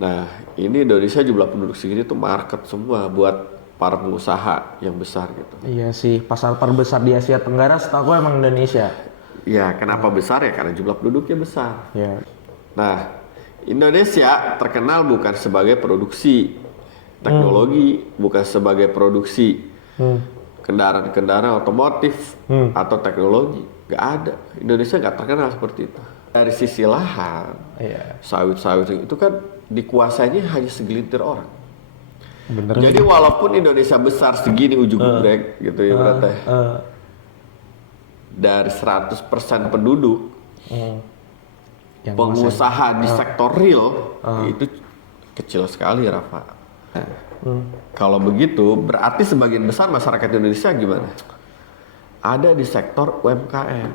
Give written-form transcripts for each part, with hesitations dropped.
Nah, ini Indonesia jumlah penduduk segini tuh market semua buat para pengusaha yang besar gitu. Iya sih, pasar terbesar di Asia Tenggara setahu gue emang Indonesia. Ya, kenapa besar ya? Karena jumlah penduduknya besar. Ya. Nah, Indonesia terkenal bukan sebagai produksi teknologi, bukan sebagai produksi kendaraan-kendaraan otomotif atau teknologi. Gak ada. Indonesia gak terkenal seperti itu. Dari sisi lahan, Iya. sawit-sawit itu kan dikuasainya hanya segelintir orang. Bener. Jadi walaupun Indonesia besar segini ujung geprek gitu ya berarti. Dari 100% penduduk, Yang pengusaha di sektor real itu kecil sekali, Rafa. Kalau begitu, berarti sebagian besar masyarakat Indonesia gimana? Ada di sektor UMKM.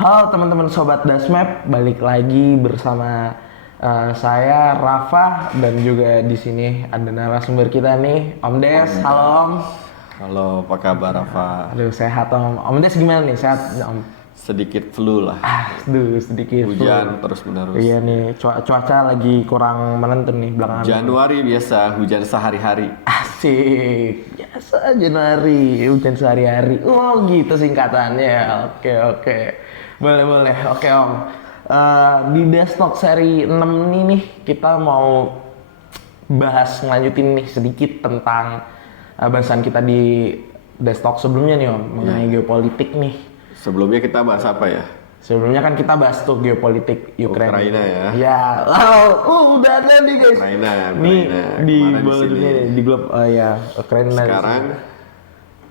Halo teman-teman sobat Dasmap, balik lagi bersama saya Rafa dan juga di sini ada narasumber kita nih, Om Des. Halo Om. Halo, apa kabar Rafa? Aduh sehat Om. Om Des gimana nih? Sehat Om? Sedikit flu lah. Aduh sedikit. Hujan terus menerus. Iya nih, cuaca lagi kurang menentu nih belakangan. Januari biasa hujan sehari-hari. Asik, biasa Januari, hujan sehari-hari. Oh gitu singkatannya. Oke. Boleh. Oke Om. Di Desktop seri 6 ini nih kita mau bahas ngelanjutin nih sedikit tentang bahasan kita di Desktop sebelumnya nih Om, mengenai geopolitik nih. Sebelumnya kita bahas apa ya? Sebelumnya kan kita bahas tuh geopolitik Ukraina. Ukraina ya. Ya, udah ada nih guys. Ukraina. Nih di Kemarin bola sini. dunia nih, di globe ya Ukraina.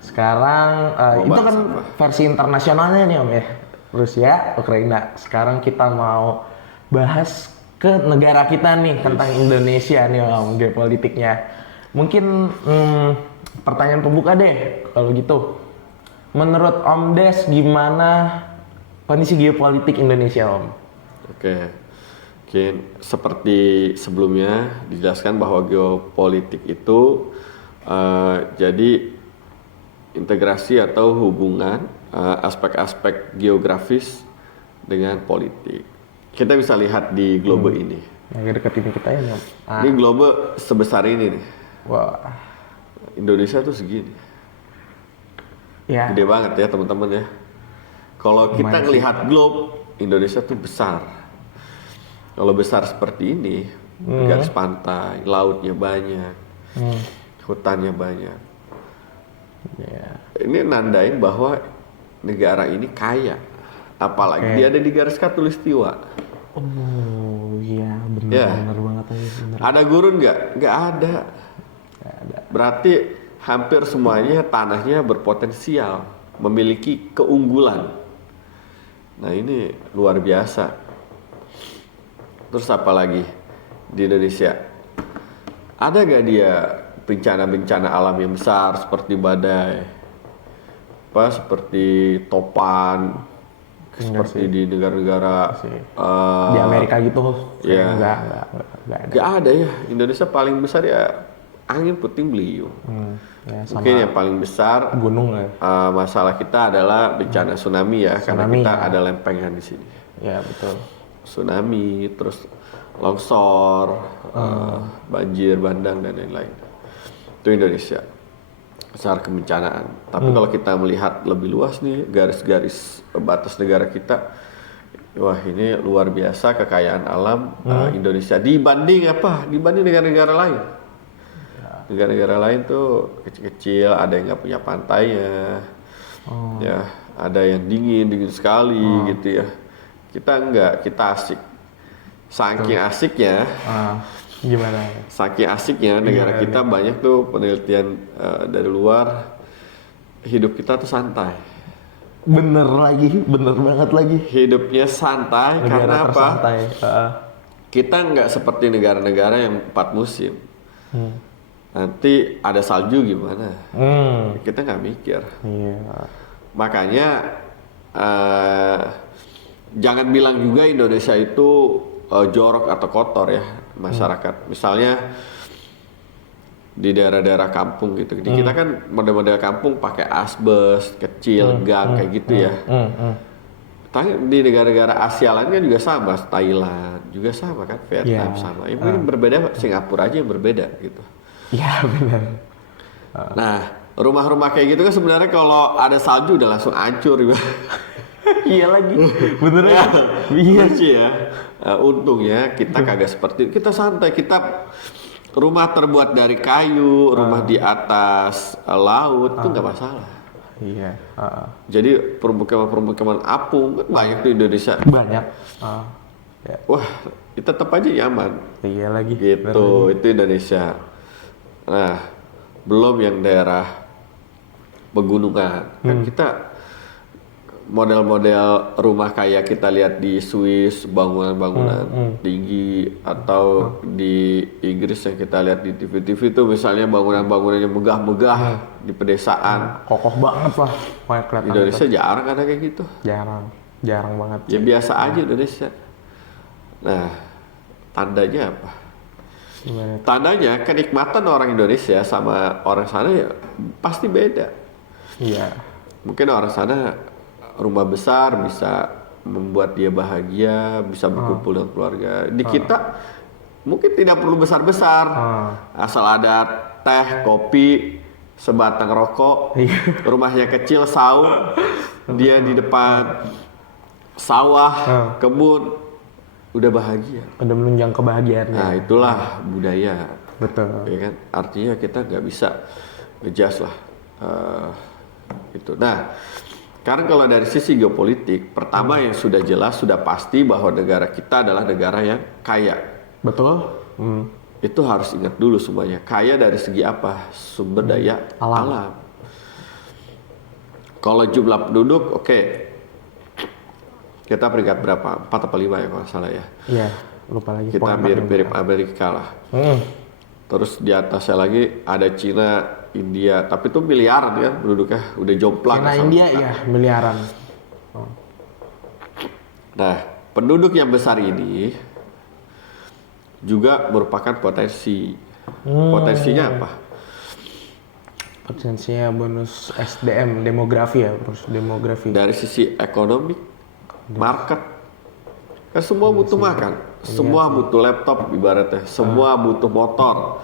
Sekarang itu bahas kan apa? versi internasionalnya nih Om ya. Rusia, Ukraina. Sekarang kita mau bahas ke negara kita nih tentang Indonesia nih Om, geopolitiknya. Mungkin pertanyaan pembuka deh kalau gitu. Menurut Om Des gimana kondisi geopolitik Indonesia Om? Oke, seperti sebelumnya dijelaskan bahwa geopolitik itu jadi integrasi atau hubungan aspek-aspek geografis dengan politik. Kita bisa lihat di globe ini. Yang deket ini kita ya Om. Ini globe sebesar ini nih. Wah. Indonesia tuh segini. Ya. Gede banget ya teman-teman ya. Kalau kita ngelihat globe, Indonesia tuh besar. Kalau besar seperti ini, garis pantai, lautnya banyak, hutannya banyak. Yeah. Ini nandain bahwa negara ini kaya. Apalagi dia ada di garis khatulistiwa. Oh iya benar Ya. benar banget benar. Ada gurun nggak? Nggak ada. Berarti hampir semuanya tanahnya berpotensial, memiliki keunggulan. Nah ini luar biasa. Terus apa lagi di Indonesia? Ada gak dia bencana-bencana alam yang besar seperti badai, seperti topan, seperti di negara-negara Di Amerika gitu? Ya. Enggak ada. Gak ada ya. Indonesia paling besar ya angin puting beliung. Ya, sama Mungkin yang paling besar gunung lah. masalah kita adalah bencana tsunami ya, karena Tsunami, kita ya. ada lempengan di sini. Ya betul. Tsunami, terus longsor, banjir bandang dan lain-lain. Itu Indonesia secara kebencanaan. Tapi kalau kita melihat lebih luas nih garis-garis batas negara kita, wah ini luar biasa kekayaan alam Indonesia dibanding negara-negara lain. Negara-negara lain tuh kecil-kecil, ada yang nggak punya pantainya, ya, ada yang dingin sekali gitu ya. Kita enggak, kita asik. Saking asiknya, Gimana? saking asiknya negara kita banyak tuh penelitian dari luar, hidup kita tuh santai. Bener banget lagi. Hidupnya santai karena apa? Tersantai. Kita nggak seperti negara-negara yang 4 musim. Nanti ada salju gimana? Kita nggak mikir. Iya. Makanya jangan bilang juga Indonesia itu jorok atau kotor ya. masyarakat. Misalnya di daerah-daerah kampung gitu. Di kita kan model-model kampung pakai asbes kecil, gang kayak gitu ya. Tapi di negara-negara Asia lain kan juga sama, Thailand juga sama kan, Vietnam sama. Yang mungkin berbeda Singapura aja yang berbeda gitu. Iya benar. Nah, rumah-rumah kayak gitu kan sebenarnya kalau ada salju udah langsung hancur gitu. Iya lagi, bener ya. Iya sih ya. Untungnya kita kagak seperti itu. Kita santai, kita rumah terbuat dari kayu, rumah di atas laut itu nggak masalah. Iya. Jadi permukiman apung kan banyak di Indonesia. Banyak. Ya. Wah, itu tetap aja nyaman. Iya lagi. Gitu, itu Indonesia. Nah, belum yang daerah pegunungan. Kan kita model-model rumah kayak kita lihat di Swiss, bangunan-bangunan tinggi, atau di Inggris yang kita lihat di TV-TV itu misalnya bangunan-bangunan yang megah-megah di pedesaan. Kokoh banget lah. Kayak kelihatan. Indonesia jarang ada kayak gitu. Jarang banget. Ya biasa aja Indonesia. Nah, tandanya apa? Gimana? Tandanya kenikmatan orang Indonesia sama orang sana ya pasti beda. Iya. Mungkin orang sana rumah besar bisa membuat dia bahagia, bisa berkumpul dengan keluarga. Di kita mungkin tidak perlu besar-besar, asal ada teh, kopi, sebatang rokok, rumahnya kecil, saung, dia di depan sawah, kebun, udah bahagia. Udah menunjang kebahagiaannya. Nah itulah budaya. Betul. Ya kan? Artinya kita nggak bisa ngejas lah itu. Nah, karena kalau dari sisi geopolitik, pertama yang sudah jelas, sudah pasti bahwa negara kita adalah negara yang kaya. Betul. Itu harus ingat dulu semuanya. Kaya dari segi apa? Sumber daya alam. Kalau jumlah penduduk, oke. Kita peringkat berapa? 4 atau 5 ya kalau nggak salah ya. Iya, lupa lagi. Kita mirip-mirip Amerika lah. Terus di atasnya lagi ada Cina, India, tapi itu miliaran ya penduduknya, udah jomplang. China, India ya miliaran. Nah, penduduk yang besar ini juga merupakan potensi. Potensinya apa? Potensinya bonus SDM, demografi ya, bonus demografi. Dari sisi ekonomi, market, kan semua butuh makan. Semua butuh laptop ibaratnya, semua butuh motor,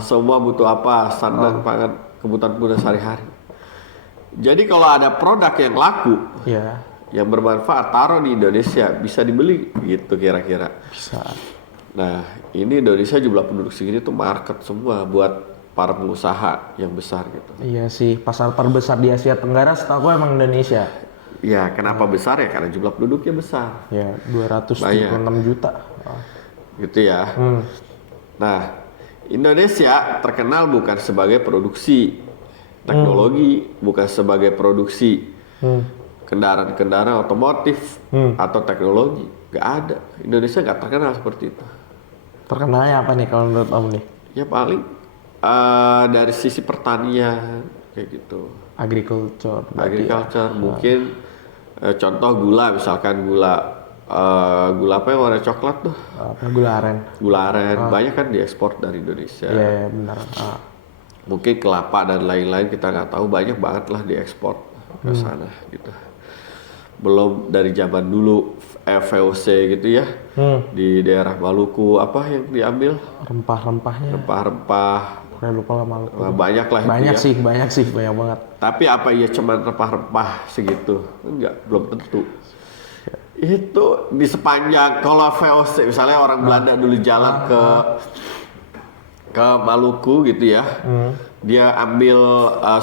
semua butuh apa, sandang pangan, kebutuhan sehari-hari. Jadi kalau ada produk yang laku, yang bermanfaat, taruh di Indonesia, bisa dibeli gitu kira-kira. Bisa. Nah ini Indonesia jumlah penduduk segini tuh market semua buat para pengusaha yang besar gitu. Iya sih, pasar terbesar di Asia Tenggara setahu aku emang Indonesia. Ya kenapa besar ya? Karena jumlah penduduknya besar. Ya 276 juta. Gitu ya. Nah, Indonesia terkenal bukan sebagai produksi teknologi, bukan sebagai produksi kendaraan-kendaraan otomotif atau teknologi. Gak ada. Indonesia gak terkenal seperti itu. Terkenalnya apa nih kalau menurut Om nih? Ya paling dari sisi pertanian kayak gitu. Agriculture. Mungkin contoh gula, misalkan gula apa yang warna coklat tuh? Gula aren. Gula aren banyak kan diekspor dari Indonesia. Iya benar. Mungkin kelapa dan lain-lain kita nggak tahu, banyak banget lah diekspor ke sana gitu. Belum dari zaman dulu VOC gitu ya, di daerah Maluku apa yang diambil? Rempah-rempahnya. Rempah-rempah. Saya lupa lah Maluku. Banyak lah. Banyak sih, banyak banget. Tapi apa ya cuman rempah-rempah segitu? Enggak, belum tentu. Itu di sepanjang, kalau VOC misalnya orang Belanda dulu jalan ke Maluku gitu ya, dia ambil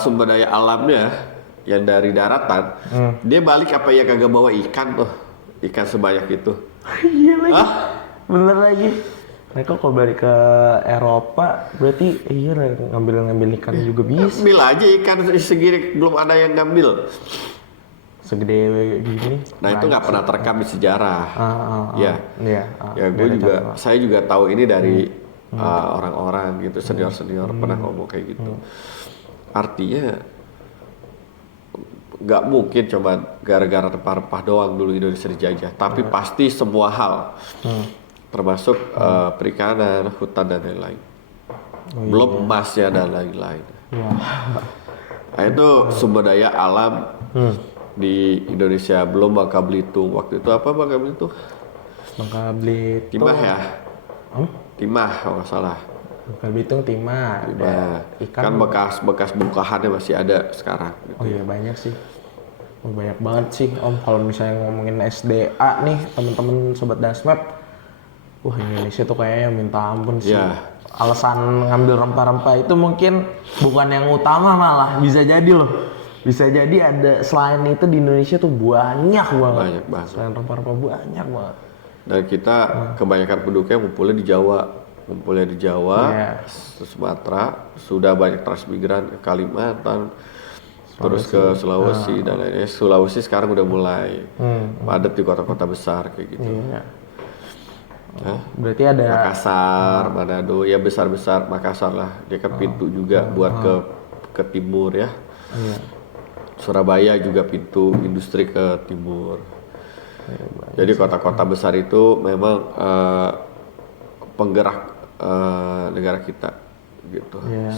sumber daya alamnya yang dari daratan, dia balik apa ya kagak bawa ikan tuh, ikan sebanyak itu. Iya lagi. Bener lagi. Mereka kalau balik ke Eropa berarti iya ngambil ikan juga bisa. Ambil aja ikan segini, belum ada yang ngambil. Segede gini. Nah itu nggak pernah terekam di sejarah. Ya saya juga tahu ini dari orang-orang gitu, senior pernah ngomong kayak gitu. Artinya nggak mungkin cuma gara-gara rempah-rempah doang dulu Indonesia dijajah, tapi pasti semua hal termasuk perikanan, hutan dan lain-lain. Belum emasnya dan lain-lain. Wah. Nah, itu sumber daya alam di Indonesia. Belum Bangka Belitung. Waktu itu apa Bangka Belitung? Bangka Belitung. Timah ya? Timah kalau nggak salah. Bangka Belitung timah. Timah. Ikan. Kan bekas bongkahannya masih ada sekarang. Gitu. Oh iya banyak sih. Oh, banyak banget sih Om. Kalau misalnya ngomongin SDA nih teman-teman sobat Dasmap, wah Indonesia tuh kayaknya minta ampun sih. Ya. Alasan ngambil rempah-rempah itu mungkin bukan yang utama, malah bisa jadi loh. Bisa jadi ada selain itu di Indonesia tuh banyak banget. Banyak banget. Selain rempah-rempah banyak banget. Dan kita kebanyakan penduduknya ngumpulnya di Jawa. Iya. Sumatera, sudah banyak transmigran ke Kalimantan, terus ke Sulawesi dan lainnya. Sulawesi sekarang udah mulai padat di kota-kota besar kayak gitu. Iya. Berarti ada Makassar, Manado, ya besar-besar Makassar lah. Dia kan pintu juga buat ke timur ya. Iya. Surabaya juga pintu industri ke timur. Jadi kota-kota besar itu memang penggerak negara kita gitu. Iya.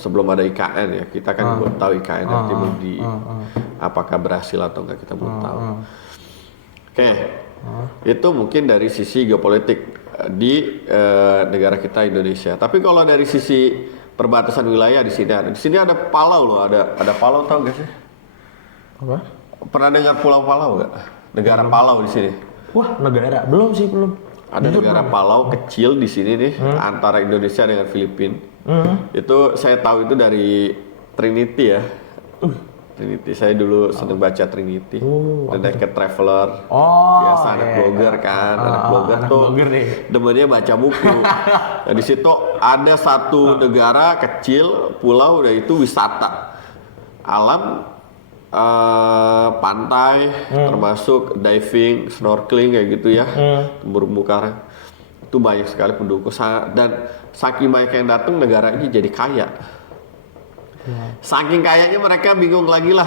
Sebelum ada IKN ya, kita kan belum tahu IKN nanti apakah berhasil atau enggak, kita belum tahu. Oke. Itu mungkin dari sisi geopolitik di negara kita Indonesia. Tapi kalau dari sisi perbatasan wilayah di sini ada Palau loh, ada Palau, tahu nggak sih? apa? Pernah dengar Pulau Palau nggak? Negara Palau di sini. Wah, negara belum sih, belum. Ada negara Palau kecil di sini nih antara Indonesia dengan Filipina. Itu saya tahu itu dari Trinity ya. Trinity, saya dulu seneng baca Trinity. The Naked Traveler. Biasa anak blogger kan, anak blogger tuh demennya baca buku. Nah, di situ ada satu negara kecil pulau, udah itu wisata alam, pantai, termasuk diving, snorkeling kayak gitu ya, terumbu karang. Itu banyak sekali penduduk dan saking banyak yang datang, negara ini jadi kaya. Saking kayaknya mereka bingung lagi lah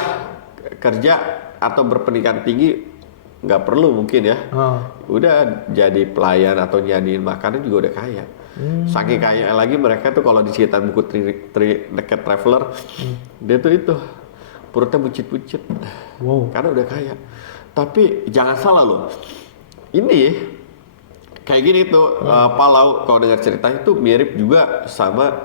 kerja atau berpendidikan tinggi nggak perlu mungkin ya. Udah jadi pelayan atau nyadiin makanan juga udah kaya. Saking kaya lagi mereka tuh kalau diceritain buku Naked Traveler, dia tuh itu perutnya buncit-buncit. Karena udah kaya. Tapi jangan salah loh. Ini kayak gini tuh Palau, kalau dengar cerita itu mirip juga sama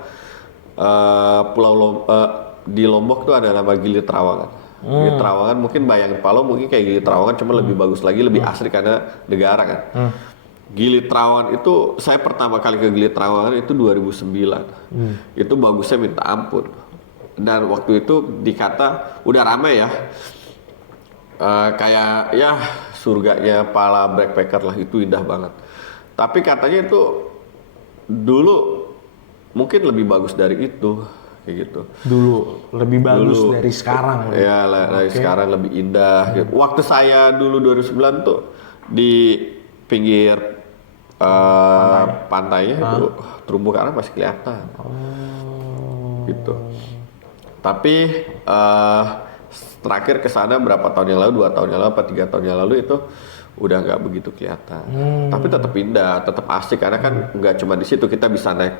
di Lombok tuh ada nama Gili Trawangan. Gili Trawangan mungkin bayangin Palau mungkin kayak Gili Trawangan, cuma lebih bagus lagi, lebih asri karena negara kan. Gili Trawangan itu saya pertama kali ke Gili Trawangan itu 2009. Itu bagusnya minta ampun. Dan waktu itu dikata udah ramai ya. Kayak ya surganya para backpacker lah, itu indah banget. Tapi katanya itu dulu mungkin lebih bagus dari itu, kayak gitu. Dulu lebih bagus dari sekarang. Ya, dari sekarang lebih indah. Gitu. Waktu saya dulu 2009 tuh di pinggir pantainya itu terumbu karang masih kelihatan. Gitu. Tapi terakhir ke sana berapa tahun yang lalu, 2 tahun yang lalu, 3 tahun yang lalu itu udah nggak begitu kelihatan. Tapi tetap indah, tetap asik karena kan nggak cuma di situ, kita bisa naik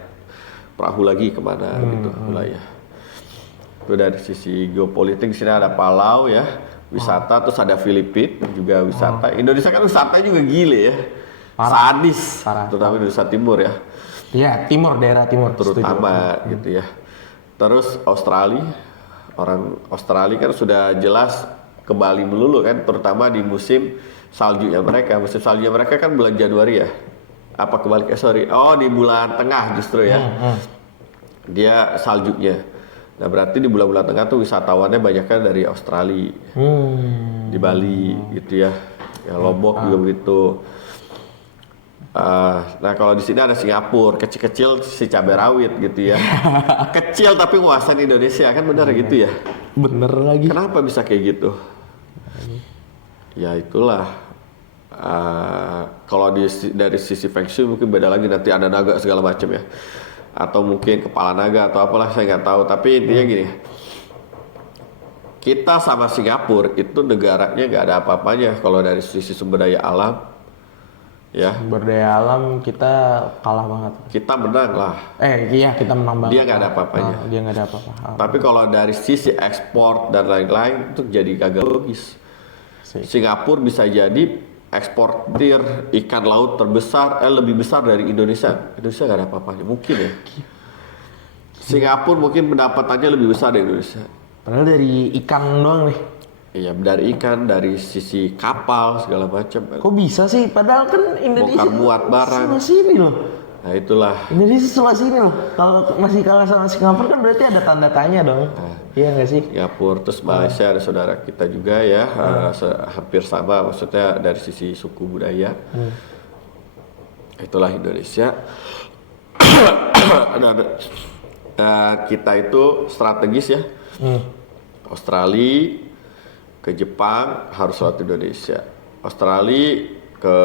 perahu lagi kemana gitu wilayah. Itu dari sisi geopolitik. Di sini ada Palau ya, wisata, terus ada Filipina juga wisata. Indonesia kan wisata juga gile ya, sadis, terutama Indonesia Timur ya. Iya, timur, daerah timur terutama gitu ya. Terus Australia, orang Australia kan sudah jelas ke Bali melulu kan, terutama di musim saljunya mereka. Musim saljunya mereka kan bulan Januari ya. Apa kebalik? Di bulan tengah justru ya. Dia saljunya. Nah berarti di bulan-bulan tengah tuh wisatawannya banyak kan dari Australia. Di Bali gitu ya. Ya Lombok juga begitu. Nah kalau di sini ada Singapura, kecil-kecil si cabai rawit gitu ya. Kecil tapi nguasain Indonesia, kan bener gitu ya. Bener lagi. Kenapa bisa kayak gitu? Ya itulah. Kalau dari sisi Feng Shui mungkin beda lagi, nanti ada naga segala macam ya, atau mungkin kepala naga atau apalah, saya nggak tahu. Tapi intinya gini, kita sama Singapura itu negaranya nggak ada apa-apanya kalau dari sisi sumber daya alam, ya. Sumber daya alam kita kalah banget. Kita menang lah. Iya kita menang banget. Dia nggak ada apa-apanya. Dia nggak ada apa-apa. Tapi kalau dari sisi ekspor dan lain-lain itu jadi gagal logis. Singapura bisa jadi eksportir ikan laut terbesar, lebih besar dari Indonesia. Indonesia nggak ada apa-apanya, mungkin ya. Singapura mungkin pendapatannya lebih besar dari Indonesia. Padahal dari ikan doang nih. Iya, dari ikan, dari sisi kapal segala macam. Kok bisa sih? Padahal kan Indonesia Bongkar muat barang. sebelah sini loh. Nah itulah. Indonesia sebelah sini loh. Kalau masih kalah sama Singapura kan berarti ada tanda tanya dong. Iya nggak sih? Singapura, terus Malaysia ada saudara kita juga ya, hampir sama, maksudnya dari sisi suku budaya. Itulah Indonesia. Kita itu strategis ya. Australia ke Jepang harus lewat Indonesia. Australia ke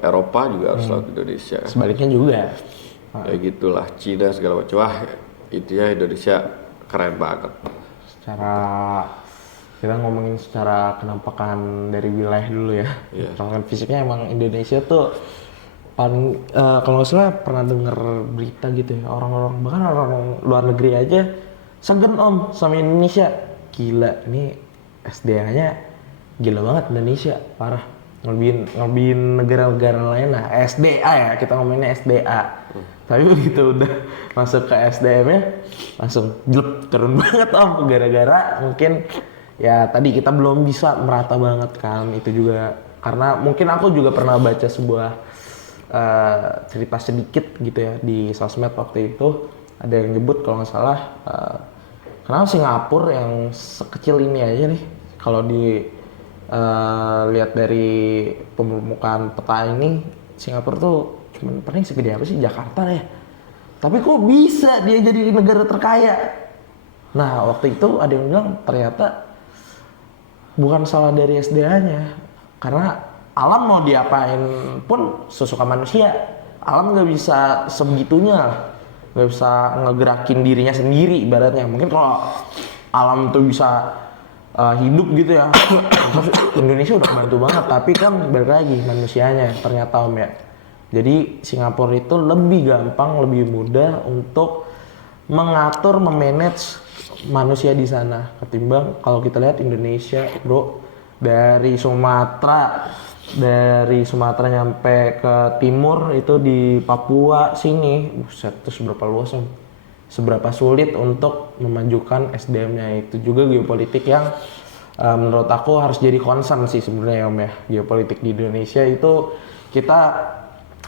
Eropa juga harus lewat Indonesia. Sebaliknya juga. Ya gitulah, Cina segala macam. Wah, intinya Indonesia keren banget. Secara kita ngomongin secara kenampakan dari wilayah dulu ya. Kenampakan fisiknya emang Indonesia tuh paling kalau nggak salah pernah denger berita gitu ya, orang-orang bahkan orang luar negeri aja segen om sama Indonesia. Gila, ini SDA-nya gila banget Indonesia, parah. Ngelebihin negara-negara lain lah. SDA ya, kita ngomonginnya SDA. Tapi begitu udah masuk ke SDM-nya langsung jelek turun banget om, gara-gara mungkin ya tadi kita belum bisa merata banget kan. Itu juga karena mungkin aku juga pernah baca sebuah cerita sedikit gitu ya di sosmed waktu itu, ada yang nyebut kalau nggak salah kenapa Singapura yang sekecil ini aja nih, kalau di lihat dari pembukaan peta ini, Singapura tuh cuman paling segede apa sih Jakarta ya, tapi kok bisa dia jadi negara terkaya. Nah waktu itu ada yang bilang ternyata bukan salah dari SDA-nya, karena alam mau diapain pun sesuka manusia, alam nggak bisa sebegitunya, nggak bisa ngegerakin dirinya sendiri ibaratnya. Mungkin kalau alam tuh bisa hidup gitu ya, Indonesia udah bantu banget, tapi kan balik lagi manusianya ternyata om ya. Jadi Singapura itu lebih gampang, lebih mudah untuk mengatur, memanage manusia di sana ketimbang kalau kita lihat Indonesia bro, dari Sumatera nyampe ke timur itu di Papua sini, buset, terus berapa luas om? Seberapa sulit untuk memajukan SDM-nya. Itu juga geopolitik yang menurut aku harus jadi concern sih sebenarnya om ya. Geopolitik di Indonesia itu kita,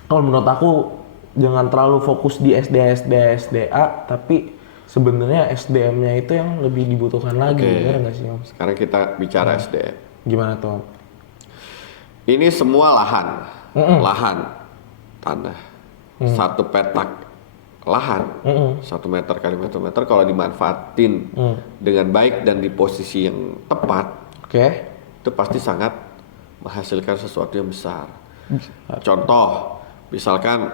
kalau menurut aku jangan terlalu fokus di SDA, tapi sebenarnya SDM-nya itu yang lebih dibutuhkan lagi. Benar nggak sih om? Sekarang kita bicara SDM. Gimana tuh om? Ini semua lahan, tanah, satu petak lahan, 1 meter kali meter kalau dimanfaatin dengan baik dan di posisi yang tepat, itu pasti sangat menghasilkan sesuatu yang besar. Contoh, misalkan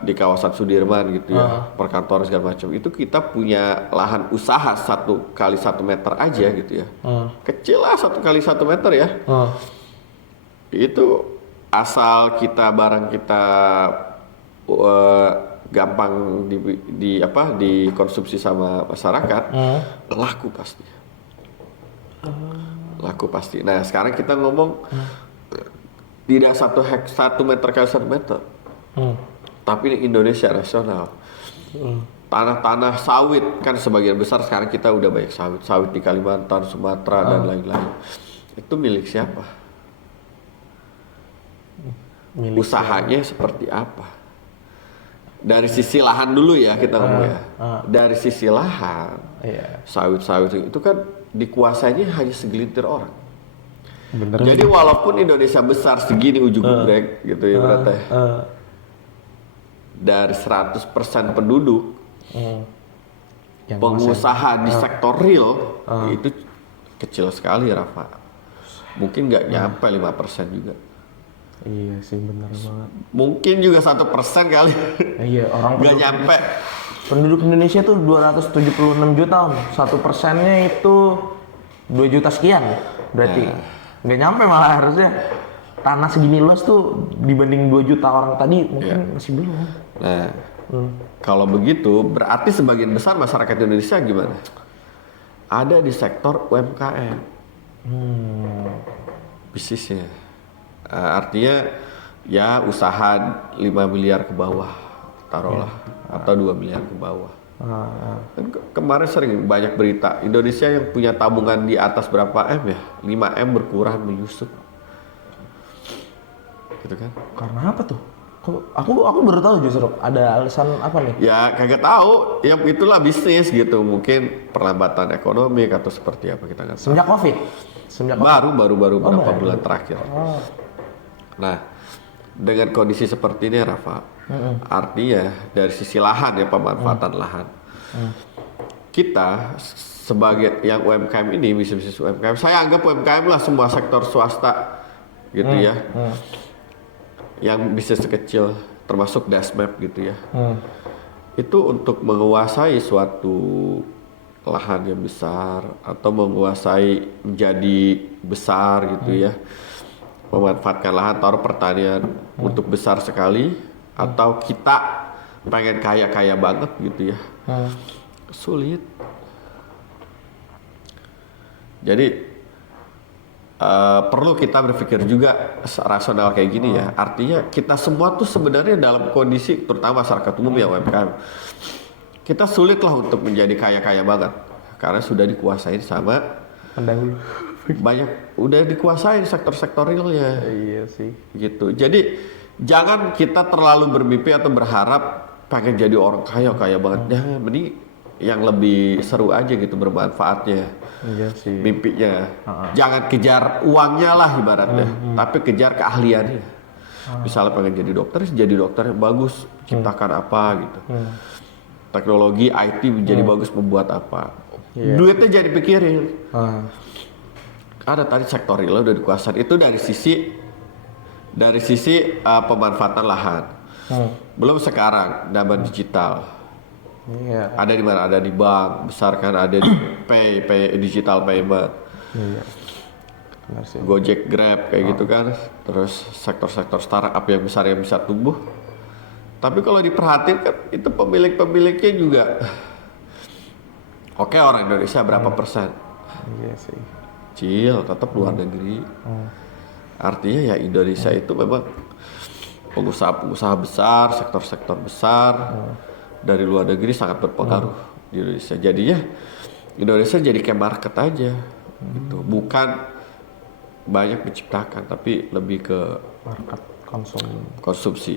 di kawasan Sudirman gitu ya, perkantoran segala macam, itu kita punya lahan usaha 1 kali 1 meter aja gitu ya, kecil lah 1 kali 1 meter ya. Itu asal barang kita gampang dikonsumsi sama masyarakat, laku pasti. Nah sekarang kita ngomong tidak 1 meter kali 1 meter, tapi ini Indonesia nasional. Tanah-tanah sawit kan sebagian besar sekarang kita udah banyak sawit di Kalimantan, Sumatera dan lain-lain. Itu milik siapa? Usahanya seperti apa? Dari sisi lahan dulu ya kita ngomong ya. Dari sisi lahan, sawit-sawit itu kan dikuasainya hanya segelintir orang. Bener. Jadi walaupun Indonesia besar segini ujung gebrek gitu ya berarti, dari 100% penduduk, pengusaha di sektor real itu kecil sekali Rafa. Mungkin nggak nyampe 5% juga. Iya sih benar banget. Mungkin juga 1% kali. Iya orang nggak nyampe. Penduduk Indonesia tuh 276 juta om. 1%-nya itu 2 juta sekian. Berarti nggak nyampe malah harusnya. tanah segini luas tuh dibanding 2 juta orang tadi mungkin masih belum. Nah, kalau begitu berarti sebagian besar masyarakat Indonesia gimana? Ada di sektor UMKM. Bisnisnya. Artinya ya usaha 5 miliar ke bawah taruhlah atau 2 miliar ke bawah. Kan kemarin sering banyak berita Indonesia yang punya tabungan di atas berapa M ya? 5 M berkurang menyusut. Gitu kan? Karena apa tuh? Aku baru tahu justru ada alasan apa nih? Ya kagak tahu, ya itulah bisnis gitu. Mungkin perlambatan ekonomi atau seperti apa kita nggak tahu. Semenjak Covid. Baru beberapa bulan terakhir. Nah, dengan kondisi seperti ini Rafa, artinya dari sisi lahan ya pemanfaatan lahan, kita sebagai yang UMKM ini bisnis UMKM, saya anggap UMKM lah semua sektor swasta gitu ya, yang bisnis kecil termasuk Dasmap gitu ya, itu untuk menguasai suatu lahan yang besar atau menguasai menjadi besar gitu ya, memanfaatkan lahan taruh pertanian untuk besar sekali, atau kita pengen kaya banget gitu ya, sulit. Jadi perlu kita berpikir juga rasional kayak gini ya. Artinya kita semua tuh sebenarnya dalam kondisi, terutama masyarakat umum ya UMKM, kita sulit lah untuk menjadi kaya banget karena sudah dikuasain sama Pendahulu. banyak, udah dikuasain sektor-sektor realnya. Iya sih. Gitu. Jadi jangan kita terlalu bermimpi atau berharap pengen jadi orang kaya banget. Jangan, mending yang lebih seru aja gitu bermanfaatnya. Iya sih. Mimpinya. Jangan kejar uangnya lah ibaratnya, tapi kejar keahliannya. Misalnya pengen jadi dokter yang bagus, ciptakan apa gitu. Teknologi IT menjadi bagus membuat apa. Duitnya jadi pikirin. Ada tadi sektor real udah dikuasai. Itu dari sisi pemanfaatan lahan. Belum sekarang zaman digital. Iya. Ada di mana? Ada di bank besar kan, ada di pay digital payment. Iya. Benar sih. Gojek, Grab kayak gitu kan. Terus sektor-sektor startup yang besar yang bisa tumbuh. Tapi kalau diperhatiin kan itu pemiliknya juga. Oke, orang Indonesia berapa persen? Iya sih. Kecil, tetap luar negeri. Artinya ya Indonesia itu memang pengusaha besar, sektor-sektor besar dari luar negeri sangat berpengaruh di Indonesia. Jadinya Indonesia jadi kayak market aja, gitu. Bukan banyak menciptakan, tapi lebih ke Market konsumsi.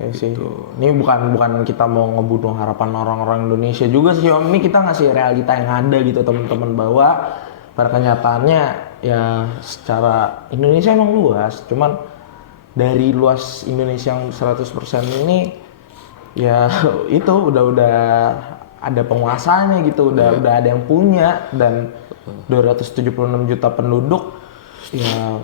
Ya sih. Ini bukan kita mau ngebunuh harapan orang-orang Indonesia juga sih Om. Ini kita ngasih realita yang ada gitu teman-teman, bahwa pada kenyataannya ya secara Indonesia emang luas, cuman dari luas Indonesia yang 100% ini ya itu udah ada penguasanya gitu, udah ada yang punya, dan 276 juta penduduk ya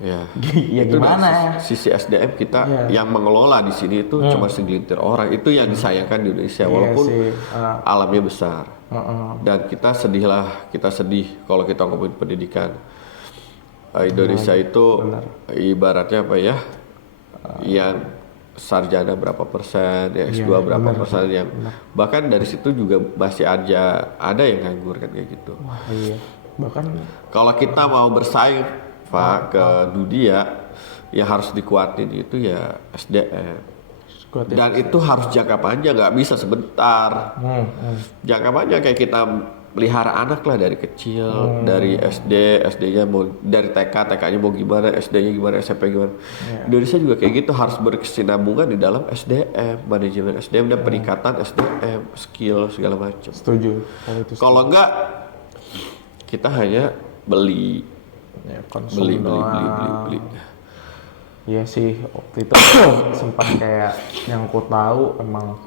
ya gimana ya, sisi SDM kita yang mengelola di sini itu cuma segelintir orang, itu yang disayangkan di Indonesia, walaupun alamnya besar. Dan kita sedih kalau kita ngomongin pendidikan. Indonesia itu ibaratnya apa ya, yang sarjana berapa persen, ya S2 berapa persen, yang bahkan dari situ juga masih ada yang nganggur kan kayak gitu. Wah iya, bahkan kalau kita mau bersaing Pak ke dunia, yang harus dikuatin itu ya SDM. Dan itu harus jangka panjang, nggak bisa sebentar. Jangka panjang kayak kita pelihara anak lah dari kecil, dari SD-nya mau, dari TK-nya mau gimana, SD-nya gimana, SMP gimana. Indonesia juga kayak gitu, harus berkesinambungan di dalam SDM, manajemen SDM dan peningkatan SDM, skill segala macam. Setuju. Kalau enggak, kita hanya beli. Beli. Iya sih, waktu itu sempat kayak yang ku tahu emang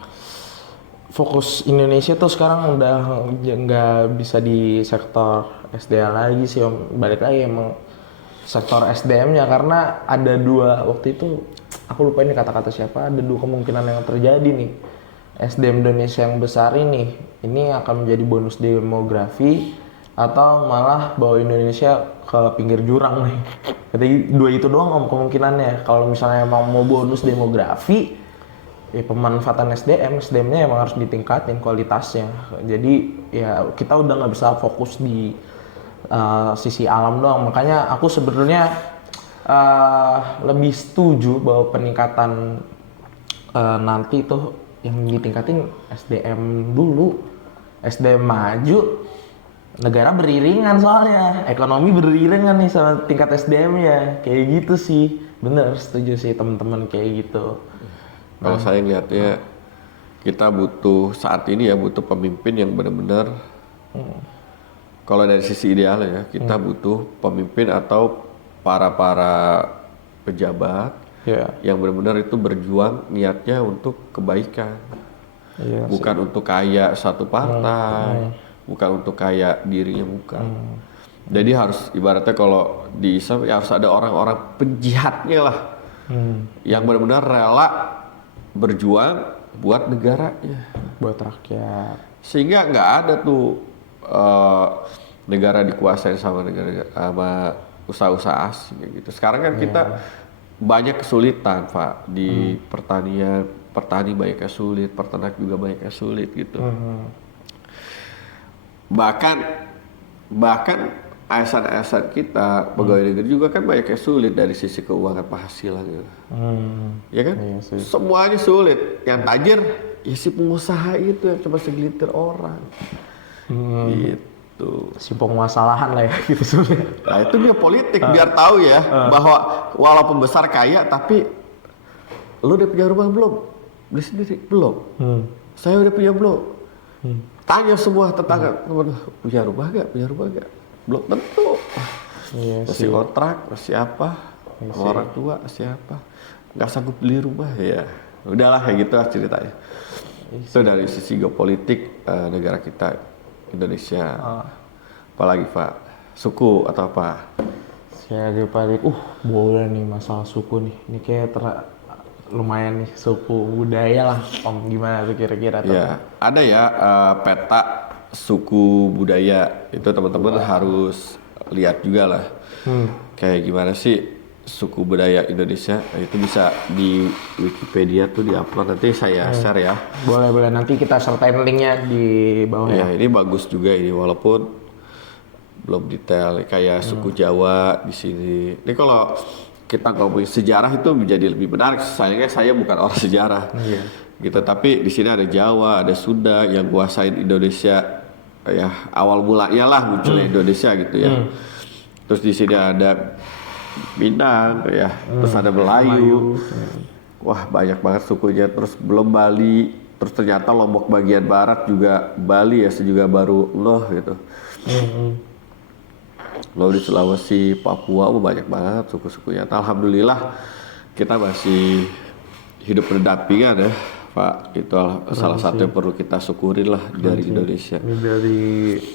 fokus Indonesia tuh sekarang udah nggak bisa di sektor SDA lagi sih Om. Balik lagi emang sektor SDM-nya, karena ada dua, waktu itu aku lupa ini kata-kata siapa, ada dua kemungkinan yang terjadi nih. SDM Indonesia yang besar ini akan menjadi bonus demografi atau malah bawa Indonesia ke pinggir jurang nih. Jadi dua itu doang om kemungkinannya. Kalau misalnya emang mau bonus demografi, ya pemanfaatan SDM-nya emang harus ditingkatin kualitasnya. Jadi ya kita udah nggak bisa fokus di sisi alam doang. Makanya aku sebenarnya lebih setuju bahwa peningkatan nanti tuh yang ditingkatin SDM dulu. SDM maju, negara beriringan soalnya, ekonomi beriringan nih sama tingkat SDM-nya, kayak gitu sih. Bener, setuju sih teman-teman kayak gitu. Kalau saya ngelihatnya kita butuh saat ini ya butuh pemimpin yang benar-benar kalau dari sisi ideal ya kita butuh pemimpin atau para pejabat Ya, yang benar-benar itu berjuang niatnya untuk kebaikan, iya. bukan untuk kaya satu partai, bukan untuk kaya dirinya, bukan. Jadi harus ibaratnya kalau di Islam ya harus ada orang-orang penjihatnya lah, yang benar-benar rela berjuang buat negaranya, Buat rakyat. sehingga nggak ada tuh negara dikuasain sama usaha-usaha asing kayak gitu. Sekarang kan kita banyak kesulitan Pak di pertanian, petani banyaknya sulit, peternak juga banyaknya sulit gitu. Bahkan ASN kita pegawai negeri juga kan banyaknya sulit dari sisi keuangan penghasilan gitu. Ya kan? Iya sih. Semuanya sulit. Yang tajir ya si pengusaha itu yang cuma segelintir orang. Gitu. Si penguasalahan lah ya gitu sebenarnya. Nah itu dia politik biar tahu ya bahwa walaupun besar kaya tapi lu udah punya rumah belum? Beli sendiri belum? Saya udah punya belum? Tanya semua tetangga, punya rumah gak? Punya rumah gak? Belum tentu. Iya Masih kontrak, masih apa? Sama orang tua, masih apa? Nggak sanggup beli rumah ya. Udahlah kayak gitu lah ceritanya. Itu dari sisi geopolitik negara kita Indonesia. Apalagi Pak? Suku atau apa? Saya paling, boleh nih masalah suku nih. Ini kayak lumayan nih suku budaya lah. Om gimana tuh kira-kira? Ya, ada ya peta suku budaya itu teman-teman harus lihat juga lah. Kayak gimana sih suku budaya Indonesia? Itu bisa di Wikipedia tuh diupload nanti saya share ya. Boleh nanti kita sertain linknya di bawah ya. Ya, ini bagus juga ini walaupun belum detail kayak suku Jawa di sini. Ini kalau kita ngomongin sejarah itu menjadi lebih menarik. Sayangnya saya bukan orang sejarah. Gitu, tapi di sini ada Jawa, ada Sunda yang kuasain Indonesia ya awal mulanya lah munculnya Indonesia gitu ya. Terus di sini ada Minang ya, terus ada Melayu. Wah, banyak banget sukunya. Terus belum Bali, terus ternyata Lombok bagian barat juga Bali ya, juga baru loh gitu. Lalu di Sulawesi, Papua banyak banget suku-sukunya. Alhamdulillah kita masih hidup berdampingan ya Pak. Itu salah satu yang perlu kita syukurin lah dari Indonesia. Ini dari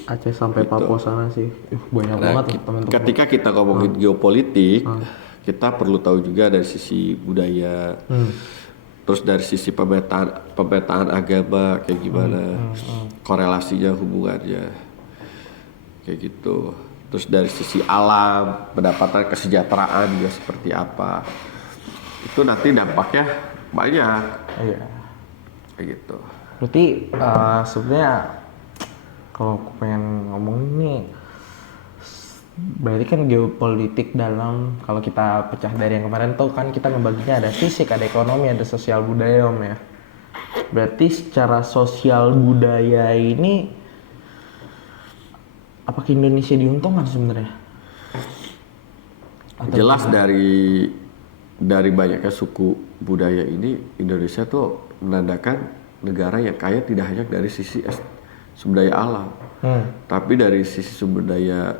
Aceh sampai Papua sana sih. Banyak banget ya, teman-teman. Ketika kita ngomongin geopolitik, kita perlu tahu juga dari sisi budaya, terus dari sisi pemetaan agama kayak gimana, korelasinya, hubungannya, kayak gitu. Terus dari sisi alam, pendapatan kesejahteraan juga seperti apa. Itu nanti dampaknya banyak. Iya. Kayak gitu. Berarti sebenarnya kalau aku pengen ngomong nih, berarti kan geopolitik dalam, kalau kita pecah dari yang kemarin tuh kan kita membaginya ada fisik, ada ekonomi, ada sosial budaya om ya. Berarti secara sosial budaya ini apakah Indonesia diuntungkan sebenarnya? Jelas dari banyaknya suku budaya ini Indonesia tuh menandakan negara yang kaya tidak hanya dari sisi sumber daya alam, tapi dari sisi sumber daya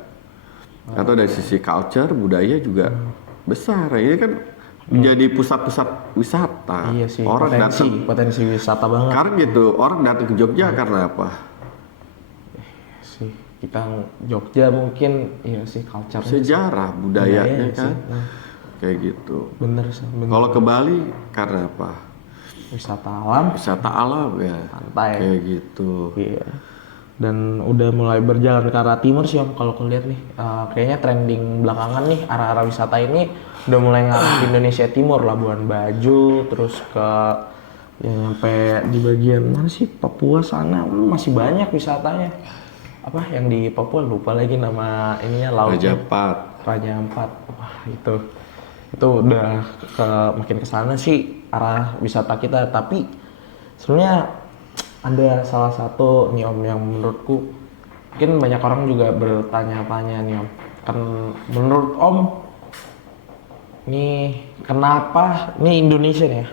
atau dari sisi culture budaya juga besar. Ini kan menjadi pusat-pusat wisata. Iya sih. Orang Potensi wisata banget. Sekarang gitu orang datang ke Jogja karena apa? Sih kita Jogja mungkin iya sih culture Sejarah budayanya kan. sih. Kayak gitu. Bener sih. Kalau ke Bali karena apa? Wisata alam, Wisata alam ya. pantai. Kayak gitu. Iya. dan udah mulai berjalan ke arah timur sih Om. Kalau aku lihat nih, kayaknya trending belakangan nih arah-arah wisata ini udah mulai ngarah ke Indonesia Timur, Labuan Bajo, terus ke ya nyampe di bagian mana sih, Papua sana masih banyak wisatanya. Apa yang di Papua lupa lagi nama ininya, Raja lautnya. Ampat. Raja Ampat. Wah itu udah makin ke sana sih arah wisata kita. Tapi sebenarnya ada salah satu nih Om yang menurutku mungkin banyak orang juga bertanya-tanya nih Om. Kan menurut Om nih kenapa nih Indonesia nih ya?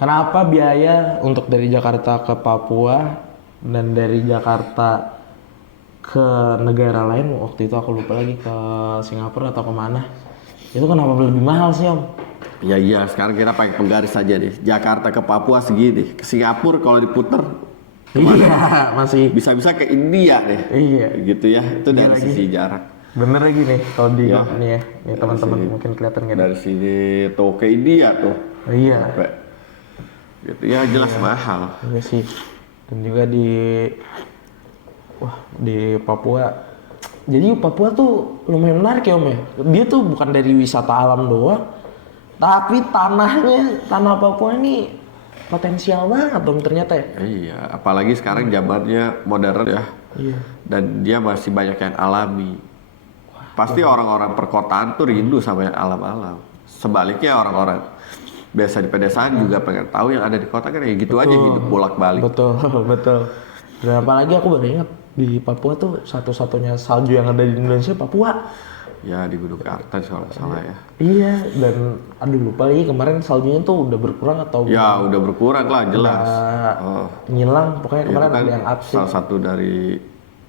Kenapa biaya untuk dari Jakarta ke Papua dan dari Jakarta ke negara lain, waktu itu aku lupa lagi ke Singapura atau kemana, itu kenapa lebih mahal sih Om? Ya iya, sekarang kita pakai penggaris saja deh. Jakarta ke Papua segini. Ke Singapura kalau diputer Iya, masih bisa-bisa ke India deh. iya. Gitu ya. Itu dari lagi. sisi jarak. Bener lagi nih kalau di Ya. nih ya, nih teman-teman mungkin kelihatan nggak nih? Dari sini tuh ke India tuh. Iya, Sampai gitu ya, jelas mahal. iya sih. Dan juga di Papua. Jadi Papua tuh lumayan menarik ya Om ya. Dia tuh bukan dari wisata alam doang, tapi tanah Papua ini potensial banget Om ternyata ya. Iya, apalagi sekarang zamannya modern ya. Iya. Dan dia masih banyak yang alami. Pasti orang-orang perkotaan tuh rindu sama yang alam-alam. Sebaliknya orang-orang biasa di pedesaan juga pengen tahu yang ada di kota kan, kayak gitu aja hidup bolak-balik. Betul, betul. Dan apalagi aku baru ingat di Papua tuh satu-satunya salju yang ada di Indonesia Papua. Ya di Gunung Kartan kalau nggak salah ya. Iya, dan aduh lupa lagi kemarin saljunya tuh udah berkurang atau Ya udah berkurang lah jelas. udah ngilang. Pokoknya Itu kemarin kan ada yang absen. salah satu dari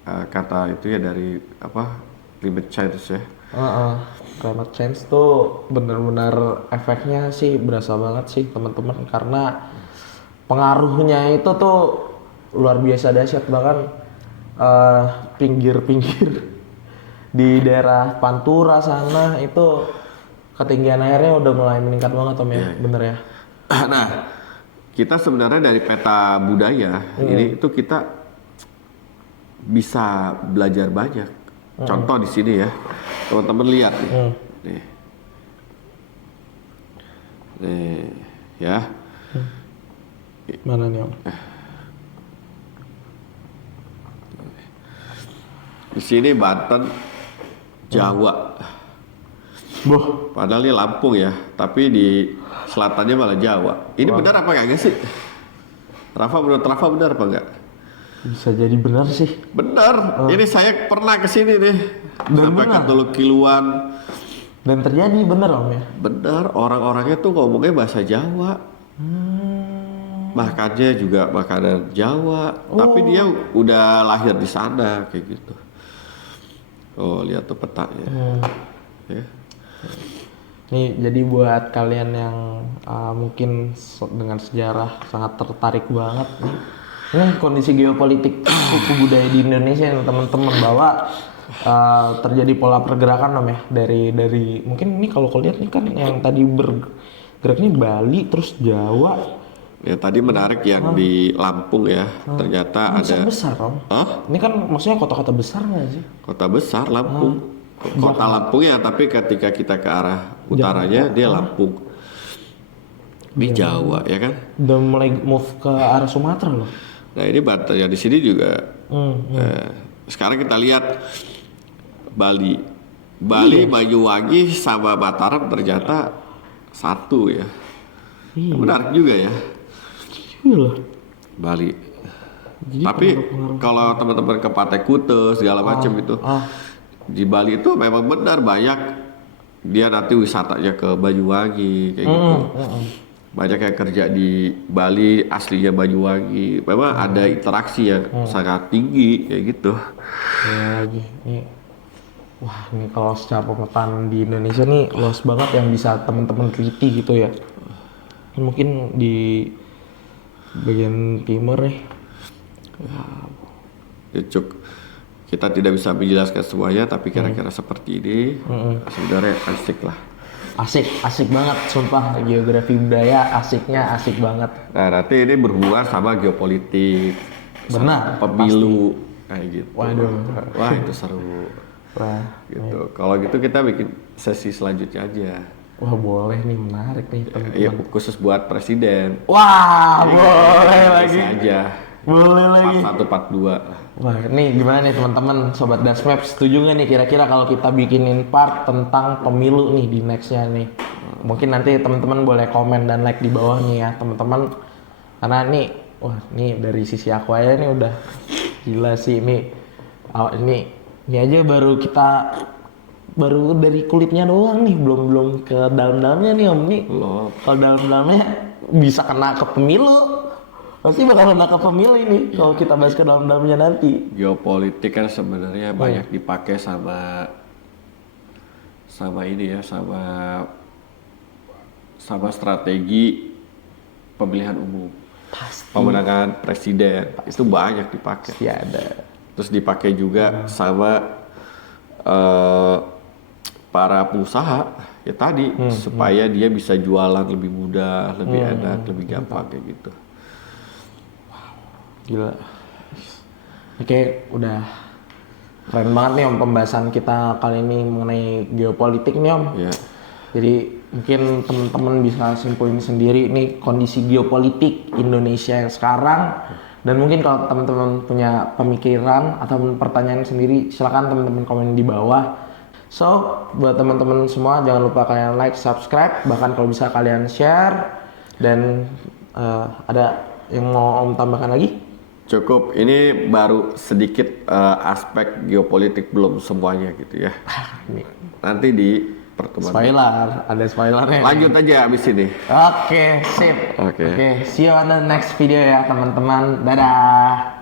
kata itu ya, dari apa, climate change ya. Climate change tuh bener-bener efeknya sih berasa banget sih teman-teman, karena pengaruhnya itu tuh luar biasa dahsyat. Bahkan pinggir-pinggir di daerah Pantura sana itu ketinggian airnya udah mulai meningkat banget Om ya, bener ya. Nah, kita sebenarnya dari peta budaya ini itu kita bisa belajar banyak. Contoh di sini ya, teman-teman lihat nih, nih, ya. Mana nih Om? Di sini Banten, Jawa. Boh, Padahal ini Lampung ya, tapi di selatannya malah Jawa. Ini benar apa enggak sih? Menurut Rafa benar apa enggak? bisa jadi benar sih. Benar. Ini saya pernah ke sini nih. Dan Sampai ke benar. Teluk Kiluan. Dan terjadi bener Om ya. Benar, orang-orangnya tuh ngomongnya bahasa Jawa. Makannya juga makanan Jawa. Tapi dia udah lahir di sana kayak gitu. Oh, lihat tuh petanya. Ya. Nih jadi buat kalian yang mungkin dengan sejarah sangat tertarik banget nih. Ini kondisi geopolitik suku budaya di Indonesia nih teman-teman, bahwa terjadi pola pergerakan Om ya, dari mungkin ini kalau kalian lihat nih kan yang tadi bergeraknya Bali terus Jawa. Ya tadi menarik yang di Lampung ya. Ternyata ada Besar Om. Hah? Ini kan maksudnya kota-kota besar nggak sih? Kota besar Lampung. Kota Lampung ya, tapi ketika kita ke arah utaranya dia Lampung. Di Jawa ya kan. Udah mulai move ke arah Sumatera loh. Nah ini Banten ya, di sini juga. Sekarang kita lihat Bali, Banyuwangi sama Mataram ternyata satu ya. Menarik juga ya. Iya loh. Bali. Jadi Tapi kalau teman-teman ke Pantai Kute segala macam itu, di Bali itu memang benar banyak dia nanti wisatanya ke Banyuwangi kayak gitu. Banyak yang kerja di Bali aslinya Banyuwangi. Memang ada interaksi yang sangat tinggi kayak gitu. Ya lagi nih. Wah, ini kalau secara pemetaan di Indonesia nih luas banget yang bisa teman-teman teliti gitu ya. Mungkin di bagian timur nih. Ya, Cuk, kita tidak bisa menjelaskan semuanya, tapi kira-kira seperti ini sebenarnya asik lah. Asik banget, sumpah geografi budaya asik banget. Nah nanti ini berhubungan sama geopolitik. Benar, pemilu kayak gitu. Waduh. Wah itu seru. Wah, Gitu. Kalau gitu kita bikin sesi selanjutnya aja. wah boleh nih, menarik nih Iya teman-teman. khusus buat presiden. Wah, Jadi boleh kita lagi. isi aja. Boleh lagi. 41 42. Wah, ini gimana nih teman-teman, sobat Dasmap, setuju nggak nih kira-kira kalau kita bikinin part tentang pemilu nih di nextnya nih? Mungkin nanti teman-teman boleh komen dan like di bawah nih ya teman-teman. Karena nih, wah nih dari sisi aku aja nih udah gila sih ini. Ini aja baru dari kulitnya doang nih, belum ke dalam-dalamnya nih Om. Nih Loh, kalau dalam-dalamnya bisa kena ke pemilu. Pasti bakal kena ke pemilu ini kalau kita bahas ke dalam-dalamnya nanti. geopolitik kan sebenarnya banyak dipakai sama ini ya, sama strategi pemilihan umum. Pasti Pemenangan presiden itu banyak dipakai. ada. Terus dipakai juga sama eh, para pengusaha ya tadi supaya dia bisa jualan lebih mudah, lebih enak, lebih gampang kayak gitu. Gila. Oke, udah keren banget nih Om pembahasan kita kali ini mengenai geopolitik nih Om. Ya. Jadi mungkin teman-teman bisa simpulin sendiri nih kondisi geopolitik Indonesia yang sekarang. Dan mungkin kalau teman-teman punya pemikiran atau pertanyaan sendiri, silakan teman-teman komen di bawah. So, buat teman-teman semua jangan lupa kalian like, subscribe, bahkan kalau bisa kalian share. Dan ada yang mau Om tambahkan lagi? Cukup, ini baru sedikit aspek geopolitik, belum semuanya gitu ya. Ini Nanti di pertemuan. spoiler, ada spoilernya. Lanjut aja abis ini. Oke, sip. Oke. Oke, see you on the next video ya teman-teman. Dadah.